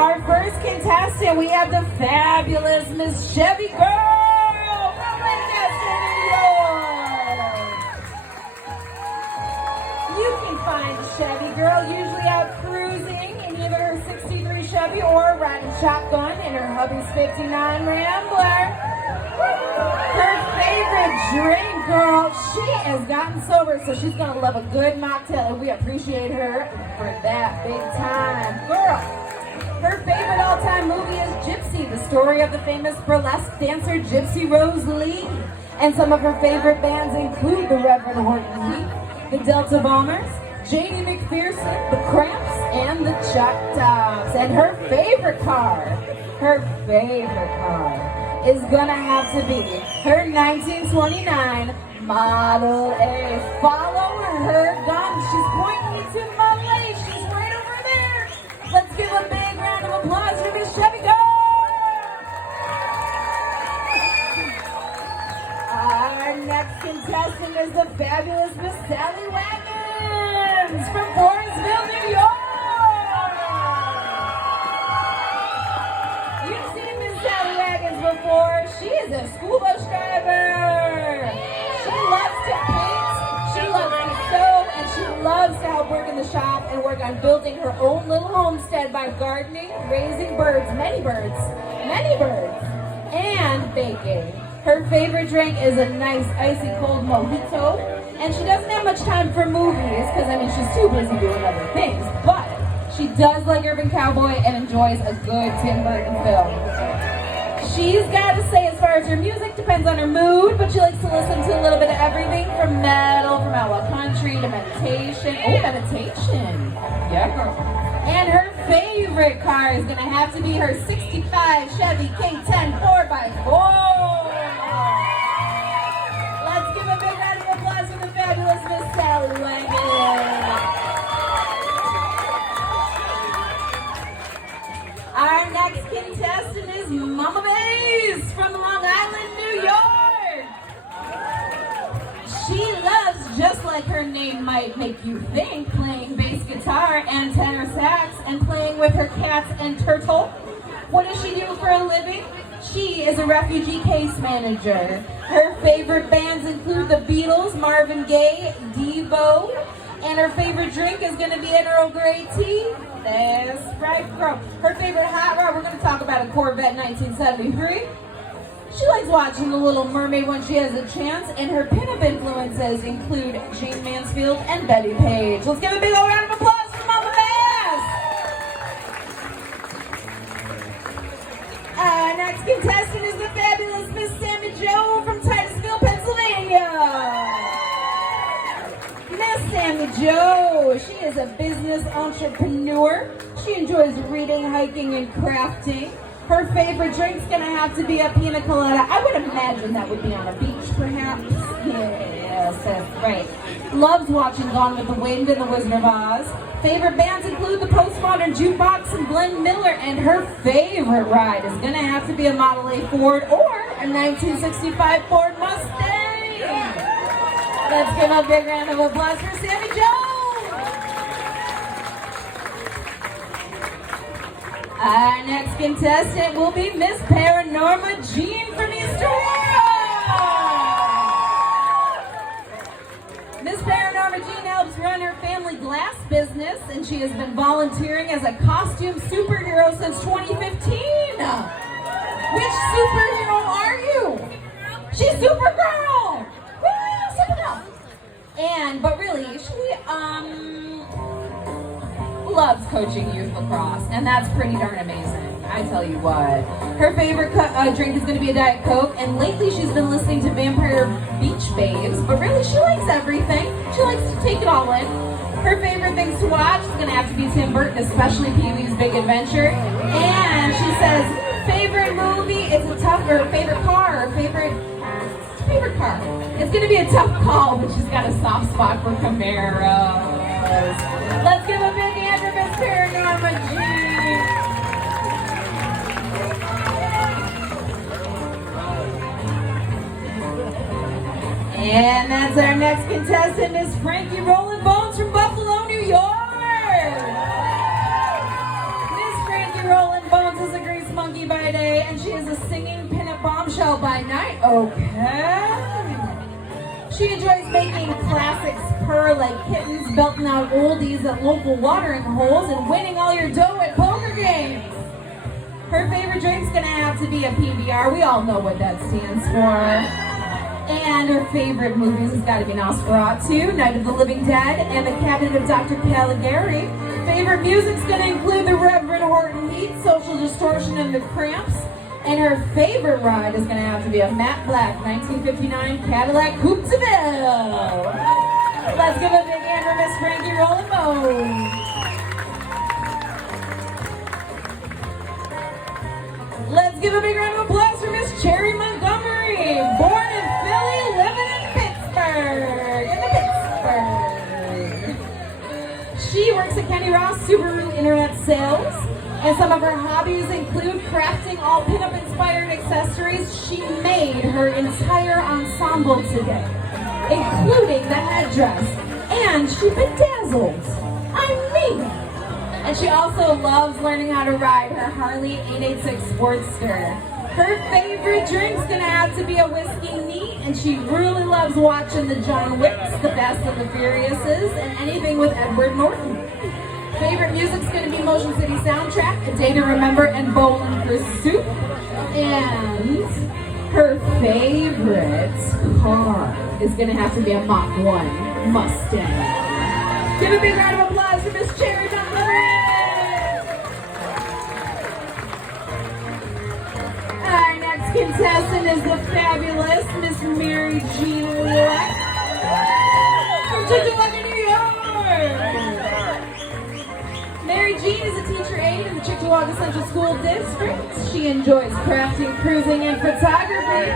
Our first contestant, we have the fabulous Miss Chevy Girl from Lancaster, New York. You can find Chevy Girl usually out cruising in either her 63 Chevy or riding shotgun in her hubby's 59 Rambler. Her favorite drink, girl, she has gotten sober, so she's gonna love a good mocktail, and we appreciate her for that big time. Girl, her favorite all-time movie is Gypsy, the story of the famous burlesque dancer Gypsy Rose Lee. And some of her favorite bands include the Reverend Horton Heat, the Delta Bombers, Janie McPherson, the Cramps, and the Choctaws. And her favorite car is gonna have to be her 1929 Model A. Follow her gun. She's pointing to my lane. She's right over there. Let's give a big round of applause for Miss Chevy Girl. Our next contestant is the fabulous Miss Sally Wagons from Forestville, New York. You've seen Miss Sally Wagons before. She is a school bus driver. She loves to paint, she loves to sew, and she loves to help work in the shop and work on building her own little homestead by gardening, raising birds, many birds, and baking. Her favorite drink is a nice icy cold mojito, and she doesn't have much time for movies because, I mean, she's too busy doing other things, but she does like Urban Cowboy and enjoys a good Tim Burton film. She's got to say, as far as her music, depends on her mood, but she likes to listen to a little bit of everything from metal, from outlaw country to meditation. Oh, meditation. Yeah, girl. And her favorite car is going to have to be her 65 Chevy King 10 4x4. Let's give a big round of applause for the fabulous Miss Sally Wagon. Our next contestant is Mama Bass from Long Island, New York. She loves, just like her name might make you think, playing bass guitar and tenor sax and playing with her cats and turtle. What does she do for a living? She is a refugee case manager. Her favorite bands include the Beatles, Marvin Gaye, Devo, and her favorite drink is going to be an Earl Grey tea. That's right, girl. Her favorite hot rod, we're going to talk about a Corvette 1973. She likes watching The Little Mermaid when she has a chance, and her pinup influences include Jane Mansfield and Betty Page. Let's give a big old round of applause for Mama Bass! Our next contestant is the fabulous Miss Sammy Jo from Titusville, Pennsylvania. Miss Sammy Jo, she is a business entrepreneur. She enjoys reading, hiking, and crafting. Her favorite drink's gonna have to be a pina colada. I would imagine that would be on a beach, perhaps. Yes, that's right. Loves watching Gone with the Wind and The Wizard of Oz. Favorite bands include the Postmodern Jukebox and Glenn Miller, and her favorite ride is gonna have to be a Model A Ford or a 1965 Ford Mustang. Let's give a big round of applause for Sammy Jo. Our next contestant will be Miss Paranorma Jean from East Aurora. Miss Paranorma Jean helps run her family glass business, and she has been volunteering as a costume superhero since 2015. Which superhero are you? She's Supergirl. Woo, Supergirl. But really, she loves coaching youth lacrosse, and that's pretty darn amazing. I tell you what. Her favorite drink is going to be a Diet Coke, and lately she's been listening to Vampire Beach Babes, but really she likes everything. She likes to take it all in. Her favorite things to watch is going to have to be Tim Burton, especially Pee-wee's Big Adventure. And she says, favorite movie, it's a tough, or favorite car, or favorite car. It's going to be a tough call, but she's got a soft spot for Camaros. Let's give a big hand for Miss Paranorma Jean. And that's our next contestant, Miss Frankie Rollin' Bones from Buffalo, New York. Miss Frankie Rollin' Okay. She enjoys making classics purr like kittens, belting out oldies at local watering holes, and winning all your dough at poker games. Her favorite drink's gonna have to be a PBR. We all know what that stands for. And her favorite movies has got to be Nosferatu, Night of the Living Dead, and The Cabinet of Dr. Caligari. Favorite music's going to include the Reverend Horton Heat, Social Distortion, and the Cramps. And her favorite ride is going to have to be a matte black 1959 Cadillac Coupe de Ville. Let's give a big hand for Miss Frankie Rollin' Bones. Let's give a big round of applause for Miss Cherry Montgomery, born in Philly, living in Pittsburgh. She works at Kenny Ross Subaru Internet Sales, and some of her hobbies include crafting all pinup-inspired accessories. She made her entire ensemble today, including the headdress, and she bedazzled. I mean. And she also loves learning how to ride her Harley 886 Sportster. Her favorite drink's gonna have to be a whiskey neat, and she really loves watching the John Wicks, the Fast and the Furiouses, and anything with Edward Norton. Favorite music's gonna be Motion City Soundtrack, A Day to Remember, and Bowling for Soup. And her favorite car is gonna have to be a Mach 1 Mustang. Give a big round of applause for Miss Cherry Montgomery. Our next contestant is the fabulous Miss Mary Jean Leck from Chickawaga, New York. Mary Jean is a teacher aide in the Chickawaga Central School District. She enjoys crafting, cruising, and photography.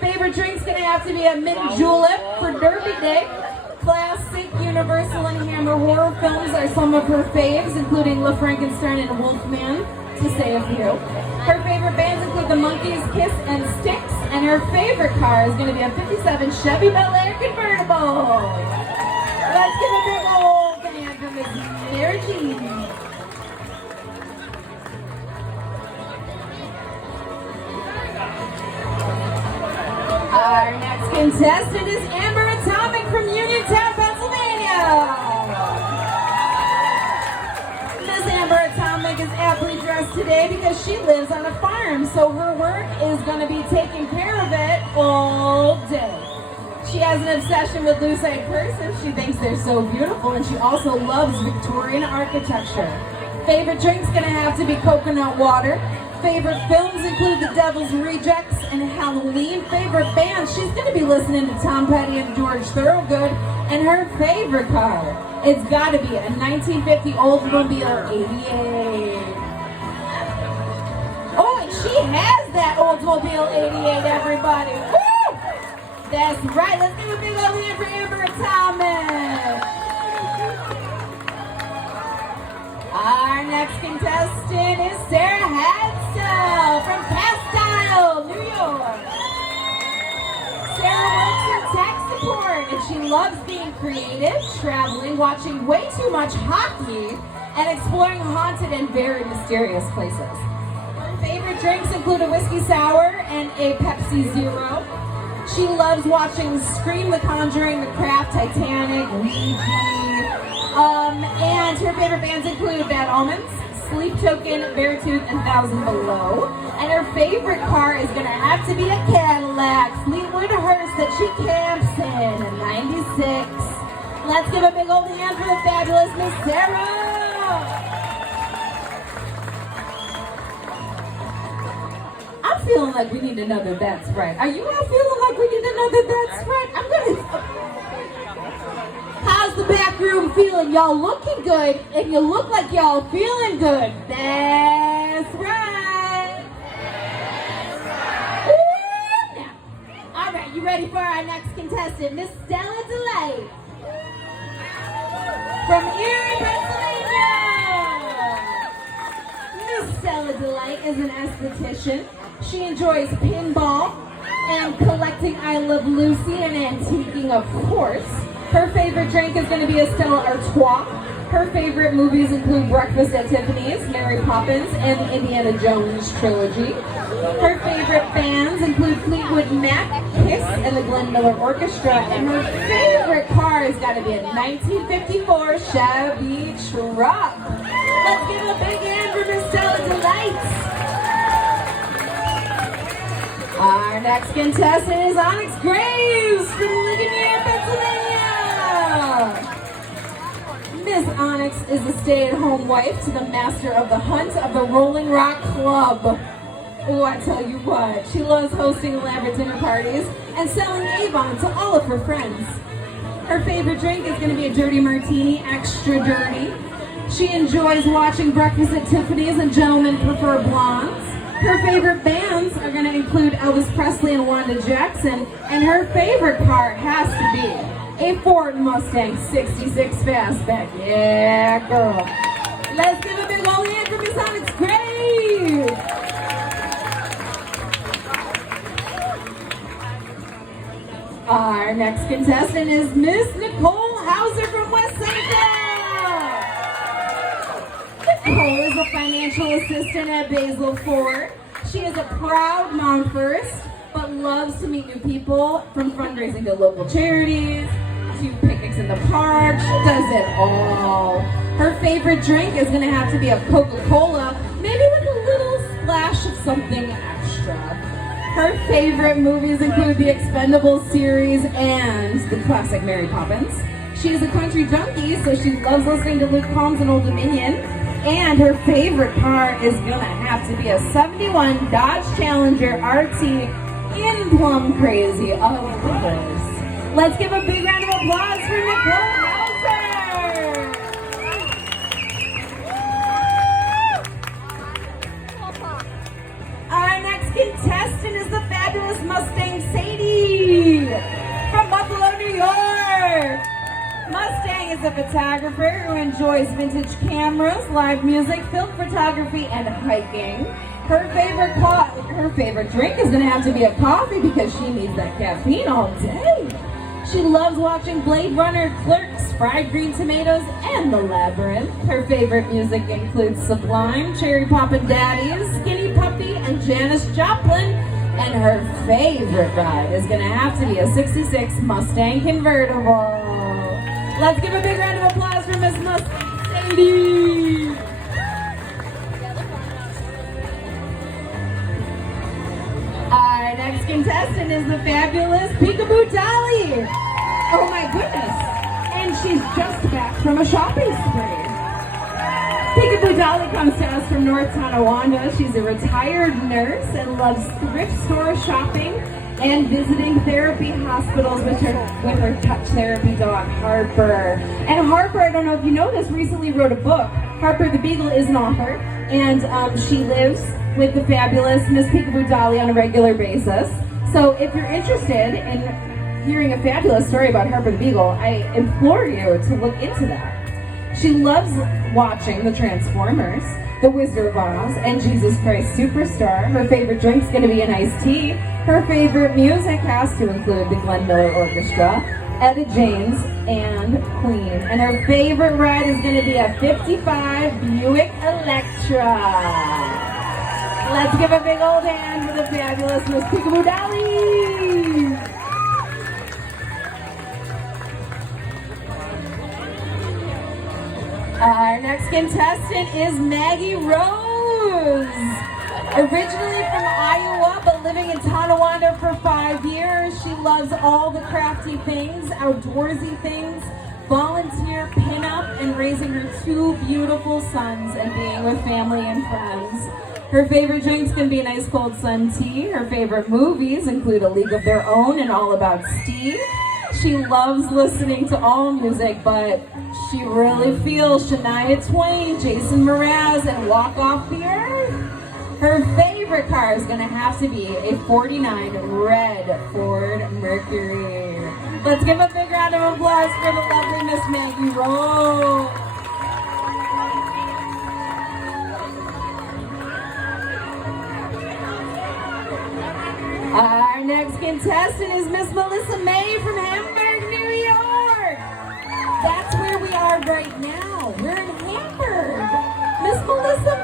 Favorite drink's gonna have to be a mint julep for Derby Day. Classic Universal and Hammer horror films are some of her faves, including La Frankenstein and Wolfman, to say a few. Her favorite bands include the Monkees, Kiss, and Styx, and her favorite car is going to be a 57 Chevy Bel Air convertible. Let's give a big old hand for Miss Mary Jean. Our next contestant is Amber Atomic from Uniontown, Pennsylvania. Miss Amber Atomic is aptly dressed today because she lives on a farm, so her work is going to be taking care of it all day. She has an obsession with lucite cursive. She thinks they're so beautiful, and she also loves Victorian architecture. Favorite drink's going to have to be coconut water. Favorite films include The Devil's Rejects and Halloween. Favorite band, she's going to be listening to Tom Petty and George Thorogood. And her favorite car, it's got to be a 1950 Oldsmobile 88. Oh, and she has that Oldsmobile 88, everybody. Woo! That's right. Let's give a big old hand for Amber Atomic. Our next contestant is Sarah Hadsell from Castile, New York. Sarah works in tech support, and she loves being creative, traveling, watching way too much hockey, and exploring haunted and very mysterious places. Her favorite drinks include a whiskey sour and a Pepsi Zero. She loves watching Scream, The Conjuring, The Craft, Titanic, Ouija. And her favorite bands include Bad Omens, Sleep Token, Beartooth, and Thousand Below. And her favorite car is going to have to be a Cadillac Fleetwood hearse that she camps in 96. Let's give a big old hand for the fabulous Miss Sarah. I'm feeling like we need another That's Right. Are you all feeling like we need another That's Right? I'm going to... How's the back room feeling? Y'all looking good, and you look like y'all feeling good. That's right. Woo! Now, all right, you ready for our next contestant, Miss Stella Delight from Erie, Pennsylvania. Miss Stella Delight is an esthetician. She enjoys pinball and collecting I Love Lucy and antiquing, of course. Her favorite drink is going to be a Stella Artois. Her favorite movies include Breakfast at Tiffany's, Mary Poppins, and the Indiana Jones trilogy. Her favorite bands include Fleetwood Mac, Kiss, and the Glenn Miller Orchestra. And her favorite car has got to be a 1954 Chevy truck. Let's give a big hand for Miss Stella Delights. Our next contestant is Onyx Graves from Ligonier, Pennsylvania. Miss Onyx is a stay-at-home wife to the master of the hunt of the Rolling Rock Club. Oh, I tell you what, she loves hosting elaborate dinner parties and selling Avon to all of her friends. Her favorite drink is going to be a dirty martini, extra dirty. She enjoys watching Breakfast at Tiffany's and Gentlemen Prefer Blondes. Her favorite bands are going to include Elvis Presley and Wanda Jackson, and her favorite car has to be a Ford Mustang 66 Fastback. Yeah, girl. Let's give a big old hand for Miss Onyx Graves. Our next contestant is Miss Nicole Hauser from West Central. Nicole is a financial assistant at Basil Ford. She is a proud mom first, but loves to meet new people, from fundraising to local charities, to picnics in the park. She does it all. Her favorite drink is going to have to be a Coca-Cola, maybe with a little splash of something extra. Her favorite movies include the Expendables series and the classic Mary Poppins. She is a country junkie, so she loves listening to Luke Combs and Old Dominion. And her favorite car is going to have to be a 71 Dodge Challenger RT in Plum Crazy, of course. Let's give a big round of applause for Nicole Hauser. Our next contestant is the fabulous Mustang Sadie from Buffalo, New York. Mustang is a photographer who enjoys vintage cameras, live music, film photography, and hiking. Her favorite drink is going to have to be a coffee because she needs that caffeine all day. She loves watching Blade Runner, Clerks, Fried Green Tomatoes, and The Labyrinth. Her favorite music includes Sublime, Cherry Poppin' Daddies, Skinny Puppy, and Janis Joplin. And her favorite ride is going to have to be a 66 Mustang convertible. Let's give a big round of applause for Miss Mustang Sadie. Our next contestant is the fabulous Peekaboo Dolly. Oh my goodness. And she's just back from a shopping spree. Peekaboo Dolly comes to us from North Tonawanda. She's a retired nurse and loves thrift store shopping and visiting therapy hospitals with her touch therapy dog, Harper. And Harper, I don't know if you know this, recently wrote a book. Harper the Beagle is an author, and she lives with the fabulous Miss Peekaboo Dolly on a regular basis. So if you're interested in hearing a fabulous story about Harper the Beagle, I implore you to look into that. She loves watching the Transformers, The Wizard of Oz, and Jesus Christ Superstar. Her favorite drink's going to be an iced tea. Her favorite music has to include the Glenn Miller Orchestra, Etta James, and Queen. And her favorite ride is going to be a 55 Buick Electra. Let's give a big old hand for the fabulous Miss Peekaboo Dolly. Our next contestant is Maggie Rose. Originally from Iowa, but living in Tonawanda for 5 years, she loves all the crafty things, outdoorsy things, volunteer pinup, and raising her 2 beautiful sons and being with family and friends. Her favorite drinks can be an ice cold sun tea. Her favorite movies include A League of Their Own and All About Steve. She loves listening to all music, but she really feels Shania Twain, Jason Mraz, and Walk Off the Earth. Her favorite car is going to have to be a 49 red Ford Mercury. Let's give a big round of applause for the lovely Miss Maggie Rose. Our next contestant is Miss Melissa May from Hamburg, New York. That's where we are right now. We're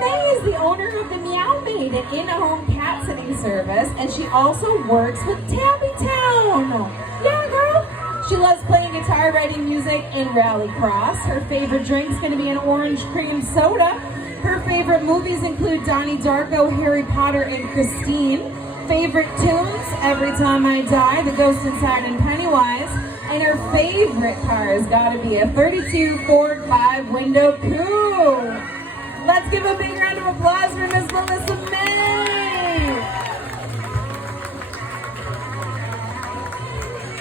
Renee is the owner of the Meow Maid, an in-home cat sitting service, and she also works with Tabby Town. Yeah, girl. She loves playing guitar, writing music, and rallycross. Her favorite drink's going to be an orange cream soda. Her favorite movies include Donnie Darko, Harry Potter, and Christine. Favorite tunes, Every Time I Die, The Ghost Inside, and Pennywise. And her favorite car has got to be a 32 Ford 5-window coupe. Let's give a big round of applause for Miss Melissa May.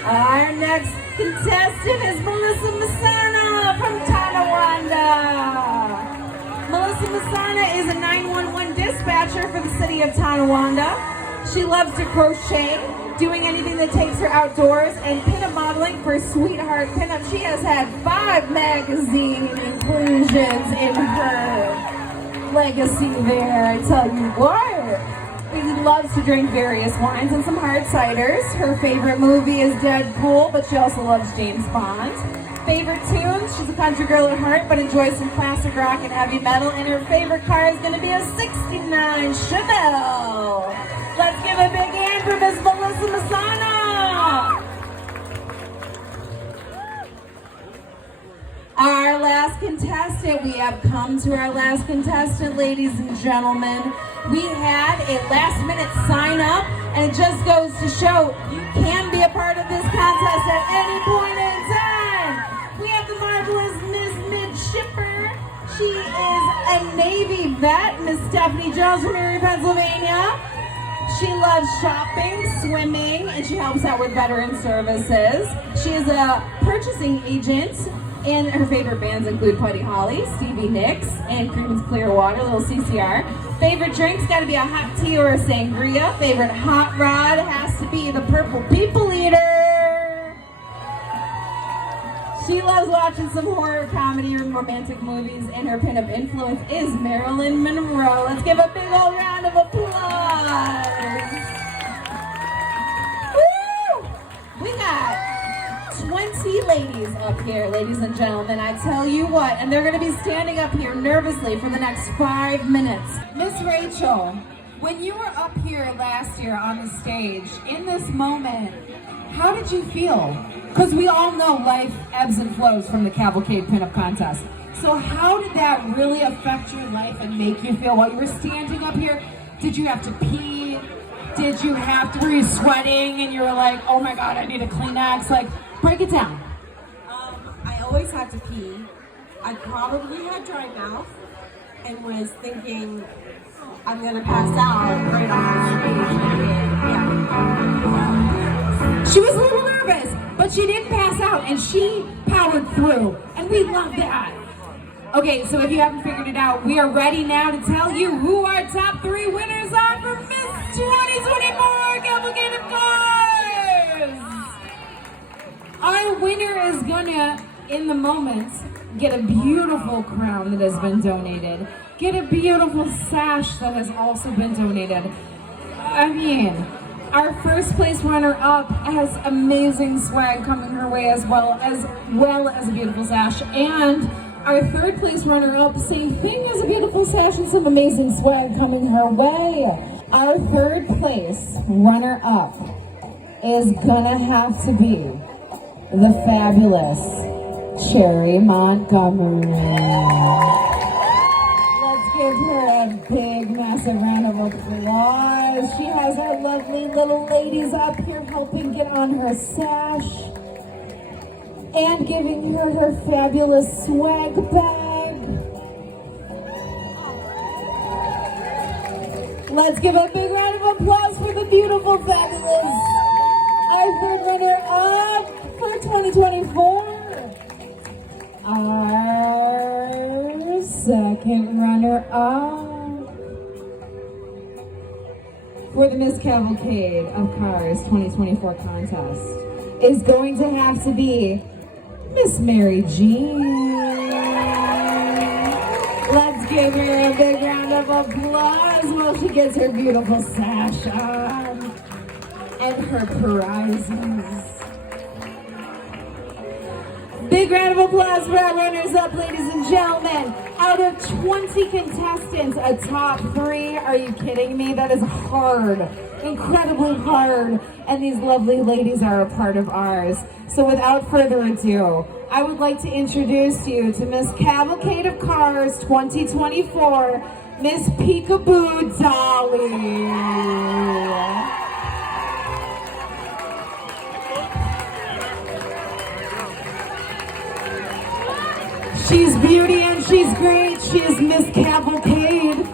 Our next contestant is Melissa Masana from Tonawanda. Melissa Masana is a 911 dispatcher for the city of Tonawanda. She loves to crochet, doing anything that takes her outdoors, and pinup modeling for Sweetheart Pinup. She has had 5 magazine inclusions in her legacy there, I tell you what. She loves to drink various wines and some hard ciders. Her favorite movie is Deadpool, but she also loves James Bond. Favorite tunes, she's a country girl at heart, but enjoys some classic rock and heavy metal. And her favorite car is going to be a '69 Chevelle. Let's give a big hand for Miss Melissa Masana. Our last contestant, we have come to our last contestant, ladies and gentlemen. We had a last minute sign up, and it just goes to show you can be a part of this contest at any point in time. We have the marvelous Miss Midshipper. She is a Navy vet, Miss Stephanie Jones from Erie, Pennsylvania. She loves shopping, swimming, and she helps out with veteran services. She is a purchasing agent, and her favorite bands include Buddy Holly, Stevie Nicks, and Creedence Clearwater, little CCR. Favorite drinks got to be a hot tea or a sangria. Favorite hot rod has to be the Purple People Eater. She loves watching some horror, comedy, and romantic movies, and her pinup influence is Marilyn Monroe. Let's give a big old round of applause. Woo! We got 20 ladies up here, ladies and gentlemen. I tell you what, and they're going to be standing up here nervously for the next 5 minutes. Miss Rachel, when you were up here last year on the stage, in this moment, how did you feel? Because we all know life ebbs and flows from the Cavalcade Pinup Contest. So how did that really affect your life and make you feel while you were standing up here? Did you have to pee? Did you have to, were you sweating and you were like, oh my God, I need a Kleenex? Like, break it down. I always had to pee. I probably had dry mouth and was thinking I'm gonna pass out right on the stage. She was a little nervous, but she didn't pass out, and she powered through, and we love that. Okay, so if you haven't figured it out, we are ready now to tell you who our top 3 winners are for Miss 2024 Cavalcade of Cars. Our winner is gonna, in the moment, get a beautiful crown that has been donated, get a beautiful sash that has also been donated. I mean, our first place runner-up has amazing swag coming her way as well as a beautiful sash. And our third place runner-up, same thing, as a beautiful sash and some amazing swag coming her way. Our third place runner-up is gonna have to be the fabulous Cherry Montgomery. Let's give her a big, massive round of applause. She has our lovely little ladies up here helping get on her sash and giving her her fabulous swag bag. Let's give a big round of applause for the beautiful, fabulous, our third runner up for 2024. Our second runner-up for the Miss Cavalcade of Cars 2024 contest is going to have to be Miss Mary Jean. Let's give her a big round of applause while she gets her beautiful sash on and her prizes. Big round of applause for our runners-up, ladies and gentlemen. Out of 20 contestants, a top 3? Are you kidding me? That is hard, incredibly hard. And these lovely ladies are a part of ours. So without further ado, I would like to introduce you to Miss Cavalcade of Cars 2024, Miss Peekaboo Dolly. She's beauty and she's great. She is Miss Cavalcade.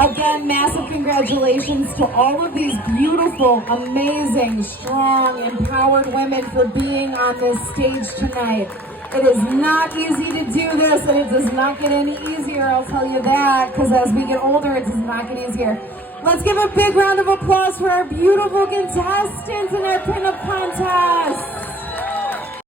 Again, massive congratulations to all of these beautiful, amazing, strong, empowered women for being on this stage tonight. It is not easy to do this, and it does not get any easier, I'll tell you that, because as we get older, it does not get easier. Let's give a big round of applause for our beautiful contestants in our pinup contest.